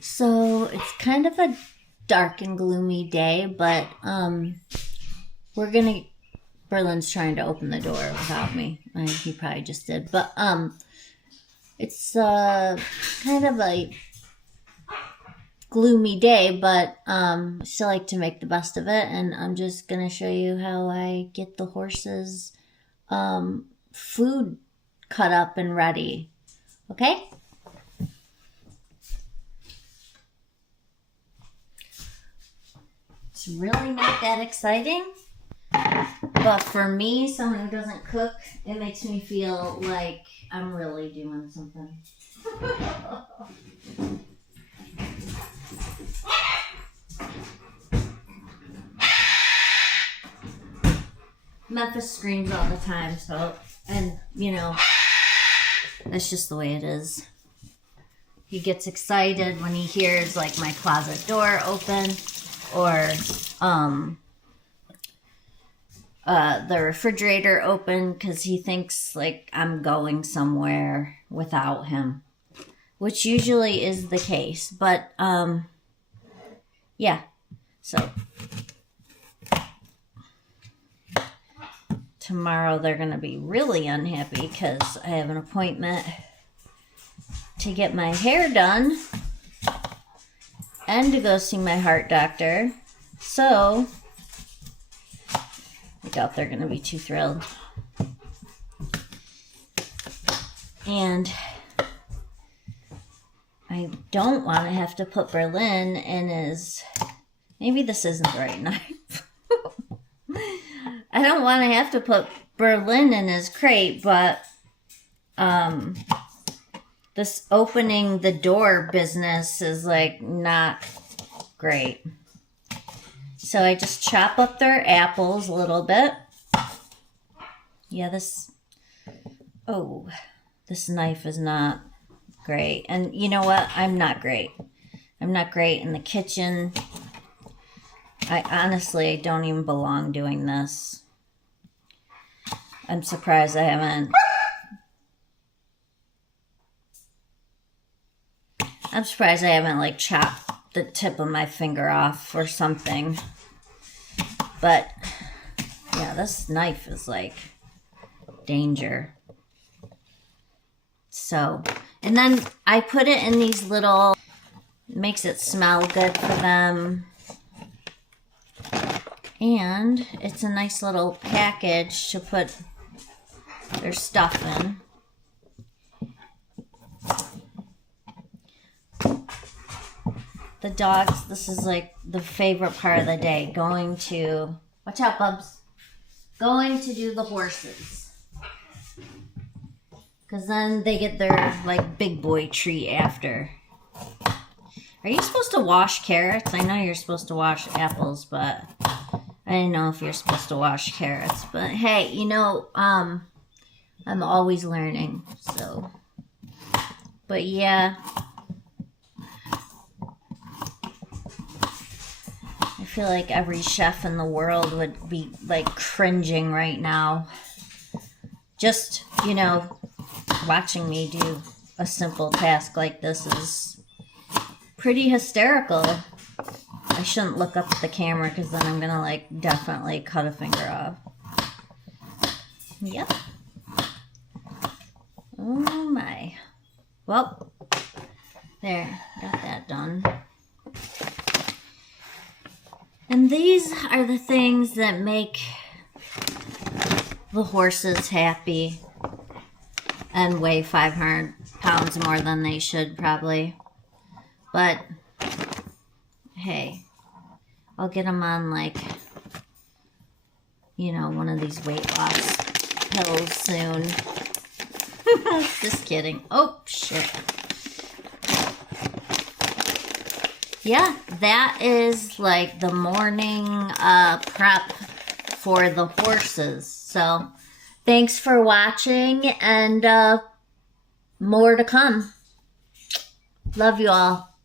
So it's kind of a dark and gloomy day, but Berlin's trying to open the door without me. He probably just did, but it's kind of a gloomy day, but I still like to make the best of it, and I'm just gonna show you how I get the horses food cut up and ready. Okay? It's really not that exciting, but for me, someone who doesn't cook, it makes me feel like I'm really doing something. Memphis screams all the time, so, and you know, that's just the way it is. He gets excited when he hears like my closet door open, or the refrigerator open, because he thinks like I'm going somewhere without him, which usually is the case, but yeah, so tomorrow they're gonna be really unhappy because I have an appointment to get my hair done and to go see my heart doctor. So I doubt they're going to be too thrilled. And I don't want to have to put Berlin in his... Maybe this isn't the right knife. I don't want to have to put Berlin in his crate, but this opening the door business is like not great. So I just chop up their apples a little bit. Yeah, this knife is not great. And you know what? I'm not great. I'm not great in the kitchen. I honestly don't even belong doing this. I'm surprised I haven't... like chopped the tip of my finger off or something. But yeah, this knife is like danger. So, and then I put it in these little, makes it smell good for them. And it's a nice little package to put their stuff in. The dogs, this is like the favorite part of the day. Going to, watch out, Bubs. Going to do the horses. Because then they get their like big boy treat after. Are you supposed to wash carrots? I know you're supposed to wash apples, but I didn't know if you're supposed to wash carrots. But hey, you know, I'm always learning, so. But yeah. I feel like every chef in the world would be like cringing right now. Just, you know, watching me do a simple task like this is pretty hysterical. I shouldn't look up at the camera because then I'm gonna like definitely cut a finger off. Yep. Oh my. Well, there, got that done. And these are the things that make the horses happy and weigh 500 pounds more than they should probably. But hey, I'll get them on like, you know, one of these weight loss pills soon. Just kidding. Oh, shit. Yeah, that is like the morning prep for the horses. So thanks for watching, and more to come. Love you all.